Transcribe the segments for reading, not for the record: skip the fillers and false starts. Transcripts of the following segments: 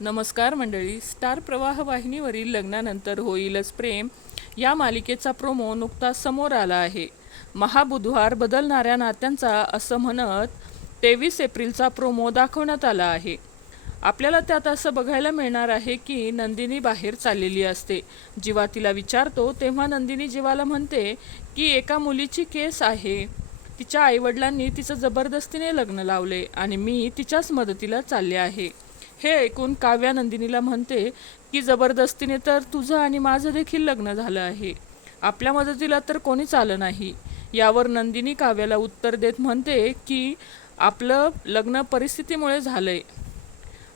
नमस्कार मंडळी. स्टार प्रवाह वाहिनीवरील लग्नानंतर होईलच प्रेम या मालिकेचा प्रोमो नुकताच समोर आला आहे. महाबुधवार बदलणाऱ्या नात्यांचा असं म्हणत 23 एप्रिलचा प्रोमो दाखवण्यात आला आहे. आपल्याला त्यात असं बघायला मिळणार आहे की नंदिनी बाहेर चाललेली असते. जीवा तिला विचारतो तेव्हा नंदिनी जीवाला म्हणते की एका मुलीची केस आहे. तिच्या आईवडिलांनी तिचं जबरदस्तीने लग्न लावले आणि मी तिच्याच मदतीला चालले आहे. हे ऐकून काव्या नंदिनीला म्हणते की जबरदस्तीने तर तुझं आणि माझं देखील लग्न झालं आहे. आपल्या मदतीला तर कोणीच आलं नाही. यावर नंदिनी काव्याला उत्तर देत म्हणते की आपलं लग्न परिस्थितीमुळे झालंय.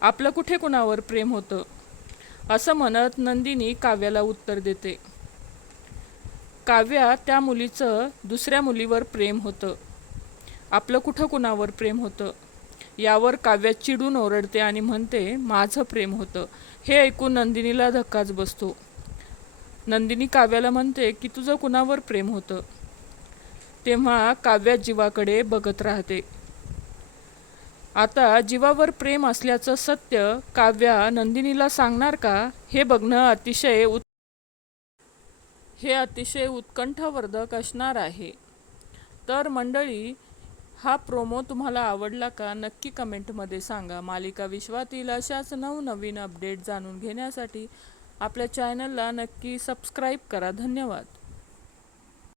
आपलं कुठे कुणावर प्रेम होतं. असं म्हणत नंदिनी काव्याला उत्तर देते. काव्या त्या मुलीचं दुसऱ्या मुलीवर प्रेम होतं. आपलं कुठं कुणावर प्रेम होतं. यावर काव्या चिडून ओरडते आणि म्हणते माझं प्रेम होतं. हे ऐकून नंदिनीला धक्काच बसतो. नंदिनी काव्याला म्हणते की तुझं कुणावर प्रेम होतं. तेव्हा काव्या जीवाकडे बघत राहते. आता जीवावर प्रेम असल्याचं सत्य काव्या नंदिनीला सांगणार का हे बघणं अतिशय उत्कंठावर्धक असणार आहे. तर मंडळी, हा प्रोमो तुम्हाला आवडला का नक्की कमेंटमध्ये सांगा. मालिका विश्वातील अशाच नवनवीन अपडेट जाणून घेण्यासाठी आपल्या चॅनलला नक्की सबस्क्राईब करा. धन्यवाद.